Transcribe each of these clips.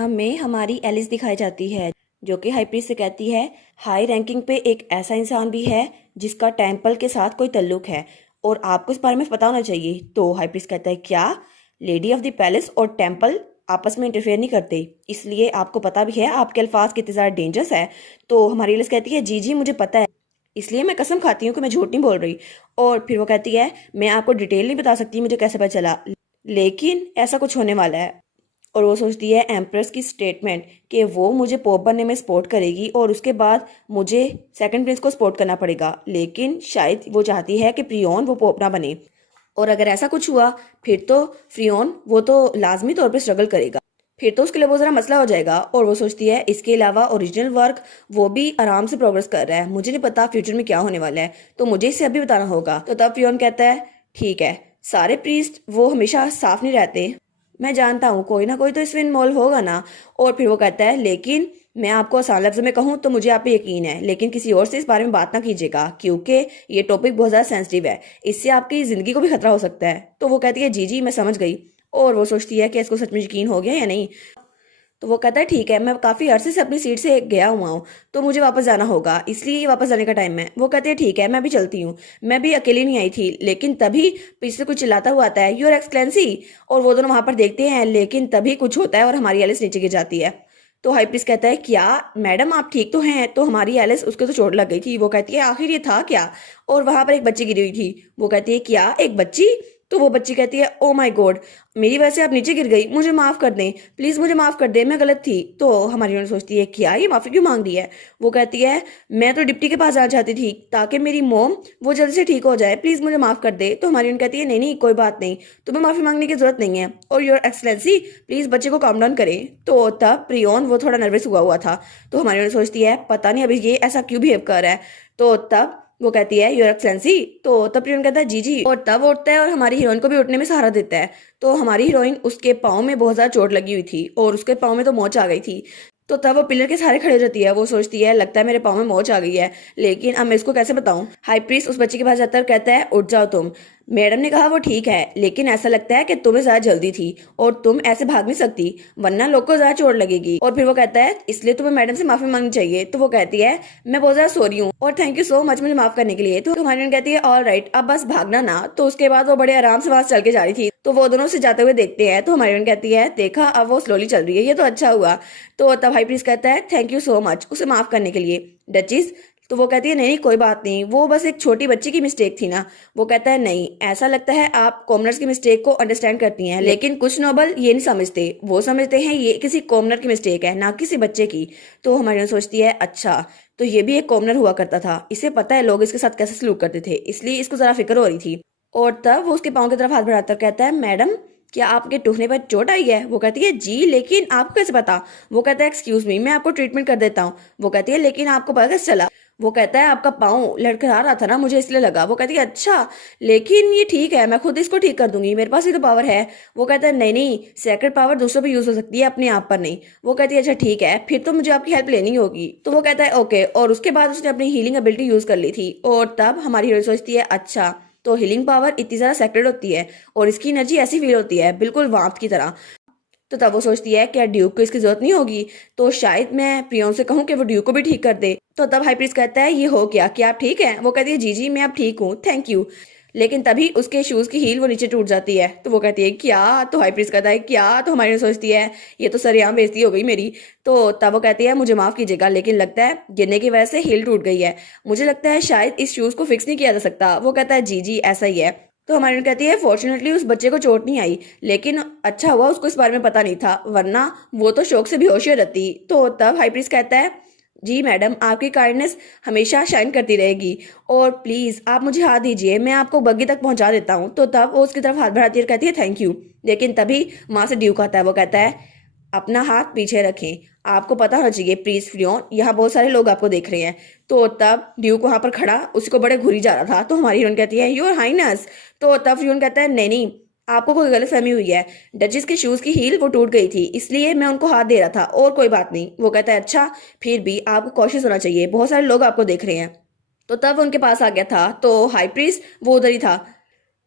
हमें हमारी एलिस दिखाई जाती है जो कि हाई प्रीस्ट से कहती है हाई रैंकिंग पे एक ऐसा इंसान भी है जिसका टेम्पल के साथ कोई ताल्लुक है और आपको इस बारे में पता होना चाहिए। तो हाई प्रीस्ट कहता है क्या लेडी ऑफ द पैलेस और टेम्पल आपस में इंटरफेयर नहीं करते, इसलिए आपको पता भी है आपके अल्फाज कितने ज़्यादा डेंजरस है। तो हमारी एलिस कहती है जी जी मुझे पता है, इसलिए मैं कसम खाती हूँ कि मैं झूठ नहीं बोल रही। और फिर वो कहती है मैं आपको डिटेल नहीं बता सकती मुझे कैसे पता चला, लेकिन ऐसा कुछ होने वाला है। और वो सोचती है एम्प्रेस की स्टेटमेंट कि वो मुझे पोप बनने में सपोर्ट करेगी और उसके बाद मुझे सेकंड प्रिंस को सपोर्ट करना पड़ेगा, लेकिन शायद वो चाहती है कि प्रियोन वो पोप ना बने। और अगर ऐसा कुछ हुआ फिर तो फ्रियोन वो तो लाजमी तौर पे स्ट्रगल करेगा, फिर तो उसके लिए बहुत ज़रा मसला हो जाएगा। और वो सोचती है इसके अलावा ओरिजिनल वर्क वो भी आराम से प्रोग्रेस कर रहा है, मुझे नहीं पता फ्यूचर में क्या होने वाला है, तो मुझे इसे अभी बताना होगा। तो तब फ्रियोन कहता है ठीक है, सारे प्रीस्ट वो हमेशा साफ नहीं रहते, मैं जानता हूँ कोई ना कोई तो इसमें इन्वॉल्व होगा ना। और फिर वो कहता है लेकिन मैं आपको आसान लफ्ज़ में कहूँ तो मुझे आप पे यकीन है, लेकिन किसी और से इस बारे में बात ना कीजिएगा क्योंकि ये टॉपिक बहुत ज़्यादा सेंसिटिव है, इससे आपकी ज़िंदगी को भी खतरा हो सकता है। तो वो कहती है जी जी मैं समझ गई। और वो सोचती है कि इसको सच में यकीन हो गया या नहीं। तो वो कहता है ठीक है, मैं काफ़ी अरसे से अपनी सीट से गया हुआ हूँ तो मुझे वापस जाना होगा, इसलिए ये वापस जाने का टाइम है। वो कहते हैं ठीक है मैं भी चलती हूँ, मैं भी अकेली नहीं आई थी। लेकिन तभी पीछे से कुछ चिल्लाता हुआ आता है योर एक्सलेंसी, और वो दोनों वहां पर देखते हैं, लेकिन तभी कुछ होता है और हमारी एलिस नीचे गिर जाती है। तो हाई प्रीस्ट कहता है क्या मैडम आप ठीक तो हैं। तो हमारी एलिस उसके तो चोट लग गई थी, वो कहती है आखिर ये था क्या। और वहां पर एक बच्ची गिरी हुई थी, वो कहती है क्या एक बच्ची। तो वो बच्ची कहती है ओ माय गॉड मेरी वजह से आप नीचे गिर गई, मुझे माफ कर दें प्लीज, मुझे माफ कर दें मैं गलत थी। तो हमारी यूनियन सोचती है क्या ये माफी क्यों मांग रही है। वो कहती है मैं तो डिप्टी के पास जाना चाहती थी ताकि मेरी मोम वो जल्दी से ठीक हो जाए, प्लीज मुझे माफ कर दे। तो हमारी यूनियन कहती है नहीं नहीं कोई बात नहीं, तुम्हें माफी मांगने की जरूरत नहीं है, और योर एक्सलेंसी प्लीज बच्चे को काम डाउन करे। तो तब प्रियोन वो थोड़ा नर्वस हुआ हुआ था, तो हमारी यूनियन सोचती है पता नहीं अभी ये ऐसा क्यों बिहेव कर रहा है। तो तब वो कहती है योर एक्सलेंसी, तो तब प्रियन कहता है जी जी, और तब वो उठता है और हमारी हीरोइन को भी उठने में सहारा देता है। तो हमारी हीरोइन उसके पाँव में बहुत ज्यादा चोट लगी हुई थी और उसके पाँव में तो मोच आ गई थी। तो तब वो पिलर के सहारे खड़े रहती है, वो सोचती है लगता है मेरे पाँव में मोच आ गई है, लेकिन अब मैं इसको कैसे बताऊं। हाई प्रीस्ट उस बच्चे के पास जाता है और कहता है उठ जाओ तुम। मैडम ने कहा वो ठीक है, लेकिन ऐसा लगता है कि तुम्हें ज्यादा जल्दी थी और तुम ऐसे भाग नहीं सकती वरना लोग को ज्यादा चोट लगेगी। और फिर वो कहता है इसलिए तुम्हें मैडम से माफी मांगनी चाहिए। तो वो कहती है मैं बहुत ज्यादा सॉरी हूँ और थैंक यू सो मच मुझे माफ करने के लिए। तो हमारी कहती है ऑल राइट अब बस भागना ना। तो उसके बाद वो बड़े आराम से वहां से चल के जा रही थी, तो वो दोनों से जाते हुए देखते हैं। तो हमारी कहती है देखा अब वो स्लोली चल रही है, ये तो अच्छा हुआ। तो तब हाई प्रीस्ट कहता है थैंक यू सो मच उसे माफ करने के लिए डचिस। तो वो कहती है नहीं नहीं कोई बात नहीं, वो बस एक छोटी बच्ची की मिस्टेक थी ना। वो कहता है नहीं ऐसा लगता है आप कॉमनर्स की मिस्टेक को अंडरस्टैंड करती हैं, लेकिन कुछ नोबल ये नहीं समझते, वो समझते हैं ये किसी कॉमनर की मिस्टेक है ना किसी बच्चे की। तो हमारी सोचती है अच्छा तो ये भी एक कॉमनर हुआ करता था, इसे पता है लोग इसके साथ कैसे सलूक करते थे, इसलिए इसको जरा फिक्र हो रही थी। और तब वो उसके पाँव की तरफ हाथ बढ़ाकर कहता है मैडम क्या आपके टूटने पर चोट आई है। वो कहती है जी लेकिन आपको कैसे पता। वो कहता है एक्सक्यूज मी मैं आपको ट्रीटमेंट कर देता हूँ। वो कहती है लेकिन आपको पता कैसे चला। वो कहता है आपका पाँव लड़खड़ा रहा था ना मुझे इसलिए लगा। वो कहती है अच्छा लेकिन ये ठीक है मैं खुद इसको ठीक कर दूंगी, मेरे पास ही तो पावर है। वो कहता है नहीं नहीं सेक्रेट पावर दूसरों पे यूज हो सकती है अपने आप पर नहीं। वो कहती है अच्छा ठीक है फिर तो मुझे आपकी हेल्प लेनी होगी। तो वो कहता है ओके, और उसके बाद उसने अपनी हीलिंग एबिलिटी यूज कर ली थी। और तब हमारी हीरोइन सोचती है अच्छा तो हीलिंग पावर इतनी ज्यादा सेक्रेट होती है और इसकी एनर्जी ऐसी फील होती है बिल्कुल वार्मथ की तरह। तो तब वो सोचती है क्या ड्यूक को इसकी जरूरत नहीं होगी, तो शायद मैं प्रियोन से कहूँ कि वो ड्यूक को भी ठीक कर दे। तो तब हाई प्रीस्ट कहता है ये हो क्या आप ठीक है। वो कहती है जी जी मैं अब ठीक हूँ थैंक यू। लेकिन तभी उसके शूज की हील वो नीचे टूट जाती है। तो वो कहती है क्या। तो हाई प्रीस्ट कहता है क्या। तो हमारी सोचती है ये तो सरेआम बेइज्जती हो गई मेरी। तो तब वो कहती है मुझे माफ कीजिएगा लेकिन लगता है गिरने की वजह से हील टूट गई है, मुझे लगता है शायद इस शूज को फिक्स नहीं किया जा सकता। वो कहता है जी जी ऐसा ही है। तो हमारी कहती है फॉर्चुनेटली उस बच्चे को चोट नहीं आई, लेकिन अच्छा हुआ उसको इस बारे में पता नहीं था वरना वो तो शौक से बेहोश हो जाती। तो तब हाई प्रीस्ट कहता है जी मैडम आपकी काइंडनेस हमेशा शाइन करती रहेगी और प्लीज आप मुझे हाथ दीजिए मैं आपको बग्गी तक पहुंचा देता हूँ। तो तब वो उसकी तरफ हाथ बढ़ाती है और कहती है थैंक यू। लेकिन तभी वहां से ड्यूक आता है, वो कहता है अपना हाथ पीछे रखें, आपको पता होना चाहिए प्रीस्ट फ्रियोन यहाँ बहुत सारे लोग आपको देख रहे हैं। तो तब ड्यूक वहां पर खड़ा उसको बड़े घुरी जा रहा था। तो हमारी हीरोइन कहती है योर हाइनेस। तो तब फ्रियोन कहता है नहीं नहीं आपको कोई गलतफहमी हुई है, डचेस के शूज की हील वो टूट गई थी इसलिए मैं उनको हाथ दे रहा था और कोई बात नहीं। वो कहता है अच्छा फिर भी आपको कॉशियस होना चाहिए बहुत सारे लोग आपको देख रहे हैं। तो तब वो उनके पास आ गया था, तो हाई प्रीस्ट वो उधर ही था।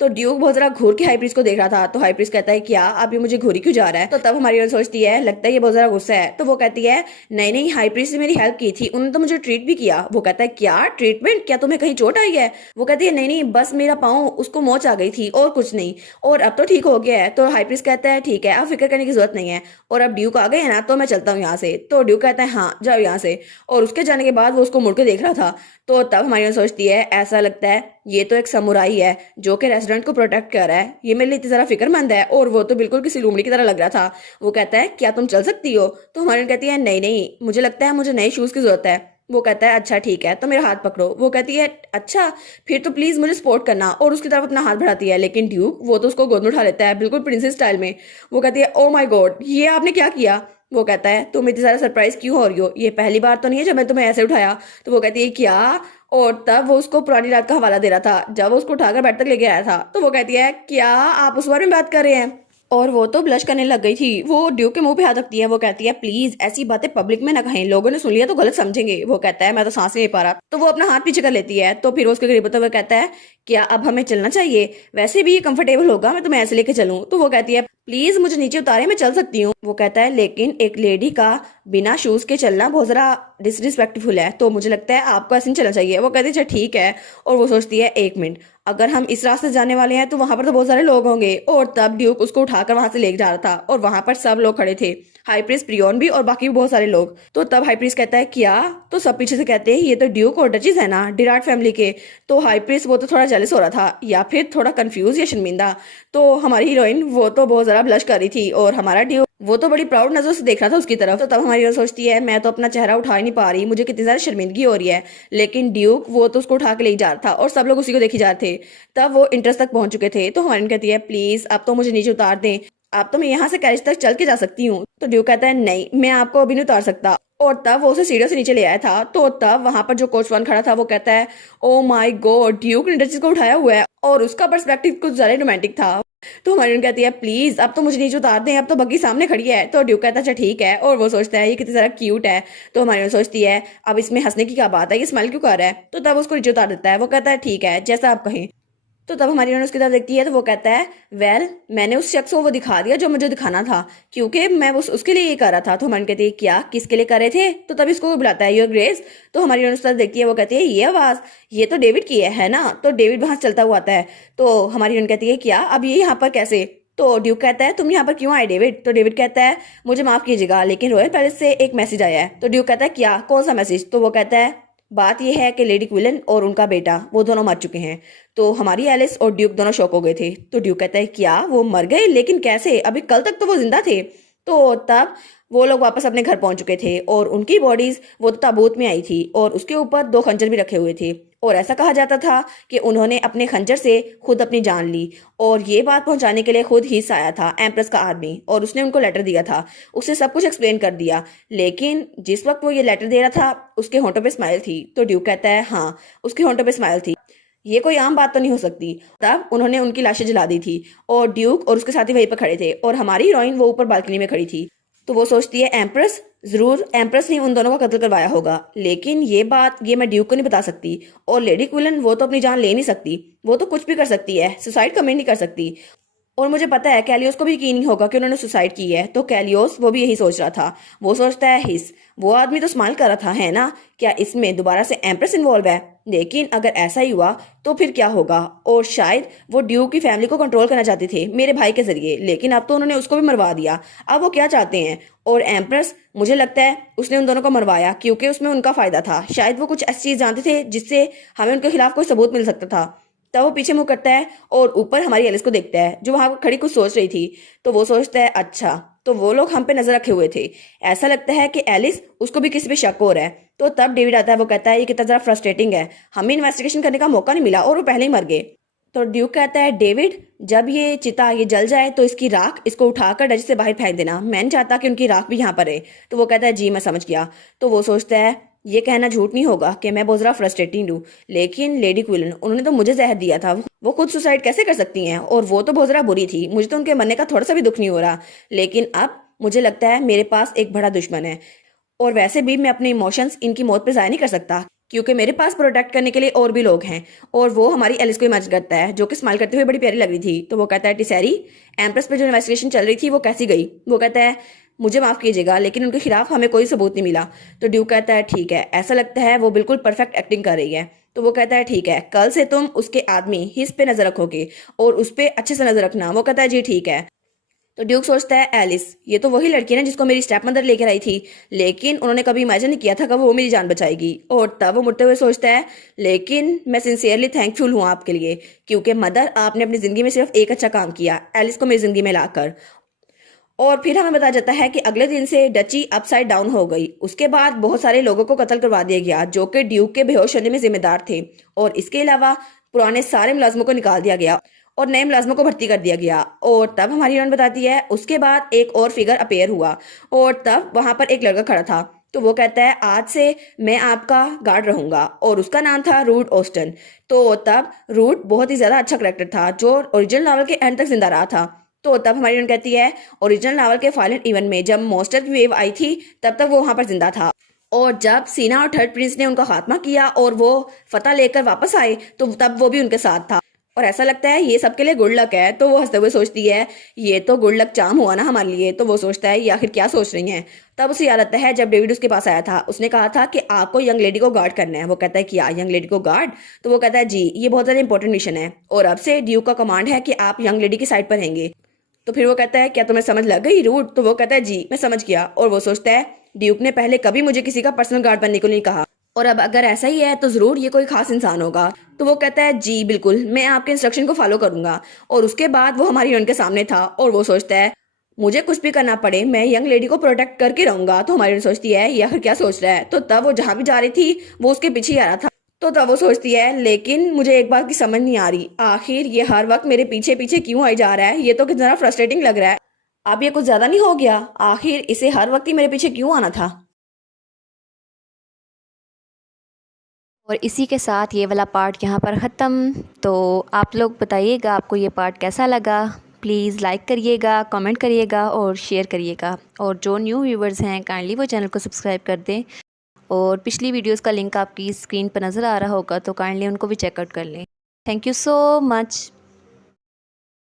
तो ड्यूक बहुत जरा घूर के हाई प्रीस्ट को देख रहा था। तो हाई प्रीस्ट कहता है क्या आप ये मुझे घूरी क्यों जा रहा है। तो तब हमारी सोचती है लगता है ये बहुत जरा गुस्सा है। तो वो कहती है नहीं नहीं, हाई प्रीस्ट ने मेरी हेल्प की थी, उन्होंने तो मुझे ट्रीट भी किया। वो कहता है क्या ट्रीटमेंट, क्या तुम्हें कहीं चोट आई है। वो कहती है नहीं नहीं, बस मेरा पाँव उसको मोच आ गई थी और कुछ नहीं, और अब तो ठीक हो गया है। तो हाई प्रीस्ट कहता है ठीक है, अब फिक्र करने की जरूरत नहीं है, और अब ड्यूक आ गए है ना तो मैं चलता हूँ यहाँ से। तो ड्यूक कहता है हाँ जाओ यहाँ से, और उसके जाने के बाद वो उसको मुड़ के देख रहा था। तो तब हमारी सोचती है ऐसा लगता है ये तो एक समुराई है जो कि रेस्टोरेंट को प्रोटेक्ट कर रहा है, ये मेरे लिए इतनी ज़रा फिक्रमंद है, और वो तो बिल्कुल किसी लूमड़ी की तरह लग रहा था। वो कहता है क्या तुम चल सकती हो। तो हमारी कहती है नहीं नहीं, मुझे लगता है मुझे नए शूज़ की ज़रूरत है। वो कहता है अच्छा ठीक है, तो मेरा हाथ पकड़ो। वो कहती है अच्छा फिर तो प्लीज़ मुझे सपोर्ट करना, और उसकी तरफ अपना हाथ बढ़ाती है। लेकिन ड्यूक वो तो उसको गोद में उठा लेता है बिल्कुल प्रिंसेस स्टाइल में। वो कहती है ओ माई गॉड ये आपने क्या किया। वो कहता है तुम इतनी ज़्यादा सरप्राइज क्यों हो रही हो, ये पहली बार तो नहीं है जब मैं तुम्हें ऐसे उठाया। तो वो कहती है क्या, और तब वो उसको पुरानी रात का हवाला दे रहा था जब वो उसको उठाकर बेड तक लेके आया था। तो वो कहती है क्या आप उस बारे में बात कर रहे हैं, और वो तो ब्लश करने लग गई थी। वो ड्यूक के मुंह पे हाथ रखती है। वो कहती है प्लीज ऐसी बातें पब्लिक में ना कहें, लोगों ने सुन लिया तो गलत समझेंगे। वो कहता है मैं तो सांस नहीं ले पा रहा। तो वो अपना हाथ पीछे कर लेती है। तो फिर उसके करीब होता हुआ कहता है क्या अब हमें चलना चाहिए, वैसे भी ये कंफर्टेबल होगा मैं तुम्हें ऐसे लेके चलूं। तो वो कहती है प्लीज मुझे नीचे उतारे, मैं चल सकती हूँ। वो कहता है लेकिन एक लेडी का बिना शूज के चलना बहुत जरा डिसरिस्पेक्टफुल है, तो मुझे लगता है आपको ऐसे नहीं चलना चाहिए। वो कहती है अच्छा ठीक है, और वो सोचती है एक मिनट, अगर हम इस रास्ते से जाने वाले हैं तो वहां पर तो बहुत सारे लोग होंगे। और तब ड्यूक उसको उठाकर वहां से ले जा रहा था, और वहां पर सब लोग खड़े थे, हाई प्रीस्ट प्रियोन भी और बाकी भी बहुत सारे लोग। तो तब हाई प्रीस्ट कहता है क्या, तो सब पीछे से कहते हैं ये तो ड्यूक और डचेस है ना डिराट फैमिली के। तो हाई प्रीस्ट वो तो थोड़ा जेलस हो रहा था, या फिर थोड़ा कंफ्यूज या शर्मिंदा। तो हमारी हीरोइन वो तो बहुत जरा ब्लश कर रही थी, और हमारा ड्यूक वो तो बड़ी प्राउड नजर से देख रहा था उसकी तरफ। तो तब हमारी हीरोइन सोचती है मैं तो अपना चेहरा उठा ही नहीं पा रही, मुझे कितनी ज्यादा शर्मिंदगी हो रही है। लेकिन ड्यूक वो तो उसको उठा के ले जा रहा था, और सब लोग उसी को देखी जा रहे थे। तब वो इंटरेस्ट तक पहुंच चुके थे। तो हमारी कहती है प्लीज अब तो मुझे नीचे उतार दें, आप तो मैं यहाँ से कैरेज तक चल के जा सकती हूँ। तो ड्यूक कहता है नहीं मैं आपको अभी नहीं उतार सकता, और तब वो उसे सीढ़ियों से नीचे ले आया था। तो तब वहां पर जो कोच वन खड़ा था वो कहता है ओ माय गॉड ड्यूक ने डचेस को उठाया हुआ है, और उसका पर्सपेक्टिव कुछ ज्यादा रोमांटिक था। तो हमारी कहती है प्लीज अब तो मुझे नीचे उतार दें, अब तो बग्गी सामने खड़ी है। तो ड्यूक कहता है अच्छा ठीक है, और वो सोचता है ये कितनी ज्यादा क्यूट है। तो हमारी सोचती है अब इसमें हंसने की क्या बात है, ये स्माइल क्यों कर रहा है। तो तब उसको नीचे उतार देता है। वो कहता है ठीक है जैसा आप कहें। तो तब हमारी उन्होंने उसकी तरफ देखती है। तो वो कहता है वेल मैंने उस शख्स को वो दिखा दिया जो मुझे दिखाना था, क्योंकि मैं उसके लिए ये कर रहा था। तो हमारी कहती है क्या किसके लिए कर रहे थे। तो तब इसको वो बुलाता है योर ग्रेस। तो हमारी उन्होंने उसकी तरफ देखती है। वो कहती है ये आवाज ये तो डेविड की है ना। तो डेविड वहां चलता हुआ आता है। तो हमारी उन्होंने कहती है क्या अब ये यहाँ पर कैसे। तो ड्यूक कहता है तुम यहाँ पर क्यों आए डेविड। तो डेविड कहता है मुझे माफ कीजिएगा लेकिन रॉयल पैलेस से एक मैसेज आया है। तो ड्यूक कहता है क्या कौन सा मैसेज। तो वो कहता है बात यह है कि लेडी क्विलन और उनका बेटा वो दोनों मर चुके हैं। तो हमारी एलिस और ड्यूक दोनों शॉक हो गए थे। तो ड्यूक कहता है क्या वो मर गए, लेकिन कैसे, अभी कल तक तो वो जिंदा थे। तो तब वो लोग वापस अपने घर पहुंच चुके थे, और उनकी बॉडीज वो तो ताबूत में आई थी, और उसके ऊपर 2 खंजर भी रखे हुए थे। और ऐसा कहा जाता था कि उन्होंने अपने खंजर से खुद अपनी जान ली, और ये बात पहुंचाने के लिए खुद ही आया था एम्प्रेस का आदमी, और उसने उनको लेटर दिया था, उससे सब कुछ एक्सप्लेन कर दिया। लेकिन जिस वक्त वो ये लेटर दे रहा था उसके होंठों पे स्माइल थी। तो ड्यूक कहता है हाँ उसके होंठों पे स्माइल थी, ये कोई आम बात तो नहीं हो सकती। तब उन्होंने उनकी लाशें जला दी थी, और ड्यूक और उसके साथी वहीं पर खड़े थे, और हमारी हीरोइन वो ऊपर बालकनी में खड़ी थी। तो वो सोचती है एम्प्रेस जरूर एम्प्रेस ने उन दोनों का कत्ल करवाया होगा, लेकिन ये बात ये मैं ड्यूक को नहीं बता सकती। और लेडी क्विलन वो तो अपनी जान ले नहीं सकती, वो तो कुछ भी कर सकती है, सुसाइड कमिट नहीं कर सकती। और मुझे पता है कैलियोस को भी यकीन नहीं होगा कि उन्होंने सुसाइड की है। तो कैलियोस वो भी यही सोच रहा था। वो सोचता है हिस वो आदमी तो स्माइल कर रहा था है ना, क्या इसमें दोबारा से एम्प्रेस इन्वॉल्व है। लेकिन अगर ऐसा ही हुआ तो फिर क्या होगा, और शायद वो ड्यूक की फैमिली को कंट्रोल करना चाहते थे मेरे भाई के जरिए, लेकिन अब तो उन्होंने उसको भी मरवा दिया। अब वो क्या चाहते हैं, और एम्प्रेस मुझे लगता है उसने उन दोनों को मरवाया क्योंकि उसमें उनका फायदा था। शायद वो कुछ ऐसी चीज जानते थे जिससे हमें उनके खिलाफ कोई सबूत मिल सकता था। तब वो पीछे मुंह करता है और ऊपर हमारी एलिस को देखता है जो वहां खड़ी कुछ सोच रही थी। तो वो सोचता है अच्छा तो वो लोग हम पे नजर रखे हुए थे, ऐसा लगता है कि एलिस उसको भी किसी पे शक हो रहा है। तो तब डेविड आता है, वो कहता है ये कितना जरा फ्रस्ट्रेटिंग है, हमें इन्वेस्टिगेशन करने का मौका नहीं मिला और वो पहले ही मर गए। तो ड्यूक कहता है डेविड जब ये चिता ये जल जाए तो इसकी राख इसको उठाकर डच से बाहर फेंक देना, मैं नहीं चाहता कि उनकी राख भी यहाँ पर है। तो वो कहता है जी मैं समझ गया। तो वो सोचता है ये कहना झूठ नहीं होगा कि मैं बहुत ज़रा फ्रस्ट्रेटिंग हूँ, लेकिन लेडी क्विलन उन्होंने तो मुझे जहर दिया था, वो खुद सुसाइड कैसे कर सकती हैं, और वो तो बहुत ज़रा बुरी थी, मुझे तो उनके मरने का थोड़ा सा भी दुख नहीं हो रहा। लेकिन अब मुझे लगता है मेरे पास एक बड़ा दुश्मन है, और वैसे भी मैं अपने इमोशंस इनकी मौत पर ज़ाहिर नहीं कर सकता। क्योंकि मेरे पास प्रोटेक्ट करने के लिए और भी लोग हैं। और वो हमारी एलिस को इमेजिन करता है, जो कि स्माइल करते हुए बड़ी प्यारी लग रही थी। तो वो कहता है टिसेरी, एम्प्रेस पे जो इन्वेस्टिगेशन चल रही थी वो कैसी गई? वो कहता है मुझे माफ़ कीजिएगा, लेकिन उनके खिलाफ हमें कोई सबूत नहीं मिला। तो ड्यूक कहता है ठीक है, ऐसा लगता है वो बिल्कुल परफेक्ट एक्टिंग कर रही है। तो वो कहता है ठीक है, कल से तुम उसके आदमी हिस पे नजर रखोगे और उस पर अच्छे से नजर रखना। वो कहता है जी ठीक है। तो ड्यूक सोचता है एलिस, ये तो वही लड़की है ना जिसको मेरी स्टेप मदर लेकर आई थी, लेकिन उन्होंने कभी इमेजिन नहीं किया था कि वो मेरी जान बचाएगी। और तब वो मुड़ते हुए सोचता है लेकिन मैं सिंसियरली थैंकफुल हूँ आपके लिए, क्योंकि मदर आपने अपनी जिंदगी में सिर्फ एक अच्छा काम किया, एलिस को मेरी जिंदगी में लाकर। और फिर हमें बताया जाता है कि अगले दिन से डची अपसाइड डाउन हो गई। उसके बाद बहुत सारे लोगों को कत्ल करवा दिया गया जो कि ड्यूक के बेहोश होने में जिम्मेदार थे। और इसके अलावा पुराने सारे मुलाजमों को निकाल दिया गया और नए मुलाजमों को भर्ती कर दिया गया। और तब हमारी हीरोइन बताती है उसके बाद एक और फिगर अपेयर हुआ और तब वहां पर एक लड़का खड़ा था। तो वो कहता है आज से मैं आपका गार्ड रहूंगा, और उसका नाम था रूट ऑस्टन। तो तब रूट बहुत ही ज्यादा अच्छा करेक्टर था जो ओरिजिनल नॉवल के एंड तक जिंदा रहा था। तो तब हमारी हीरोइन कहती है ओरिजिनल नॉवल के फाइनल इवेंट में जब मॉन्स्टर की वेव आई थी तब तक वो वहां पर जिंदा था, और जब सीना और थर्ड प्रिंस ने उनका खात्मा किया और वो फतह लेकर वापस आए तो तब वो भी उनके साथ था। और ऐसा लगता है ये सबके लिए गुड लक है। तो वो हंसते हुए सोचती है ये तो गुड लक चाम हुआ ना हमारे लिए। तो वो सोचता है ये आखिर क्या सोच रही हैं। तब उसे याद आता है जब डेविड उसके पास आया था, उसने कहा था कि आपको यंग लेडी को गार्ड करना है। वो कहता है कि यंग लेडी को गार्ड? तो वो कहता है जी ये बहुत ज्यादा इंपॉर्टेंट मिशन है और अब से ड्यूक का कमांड है कि आप यंग लेडी की साइड पर रहेंगे। तो फिर वो कहता है क्या तुम्हें समझ लग गई रूट? तो वो कहता है जी मैं समझ गया। और वो सोचता है ड्यूक ने पहले कभी मुझे किसी का पर्सनल गार्ड बनने को नहीं कहा, और अब अगर ऐसा ही है तो जरूर ये कोई खास इंसान होगा। तो वो कहता है जी बिल्कुल, मैं आपके इंस्ट्रक्शन को फॉलो करूंगा। और उसके बाद वो हमारी हीरोइन के सामने था और वो सोचता है मुझे कुछ भी करना पड़े मैं यंग लेडी को प्रोटेक्ट करके रहूंगा। तो हमारी हीरोइन सोचती है ये आखिर क्या सोच रहा है। तो तब वो जहां भी जा रही थी वो उसके पीछे ही आ रहा था। तो तब वो सोचती है लेकिन मुझे एक बात की समझ नहीं आ रही, आखिर ये हर वक्त मेरे पीछे पीछे क्यों आई जा रहा है? ये तो कितना फ्रस्ट्रेटिंग लग रहा है। अब ये कुछ ज्यादा नहीं हो गया? आखिर इसे हर वक्त ही मेरे पीछे क्यों आना था? और इसी के साथ ये वाला पार्ट यहाँ पर ख़त्म। तो आप लोग बताइएगा आपको ये पार्ट कैसा लगा। प्लीज़ लाइक करिएगा, कमेंट करिएगा और शेयर करिएगा। और जो न्यू व्यूवर्स हैं काइंडली वो चैनल को सब्सक्राइब कर दें। और पिछली वीडियोस का लिंक आपकी स्क्रीन पर नज़र आ रहा होगा तो काइंडली उनको भी चेकआउट कर लें। Thank you so much.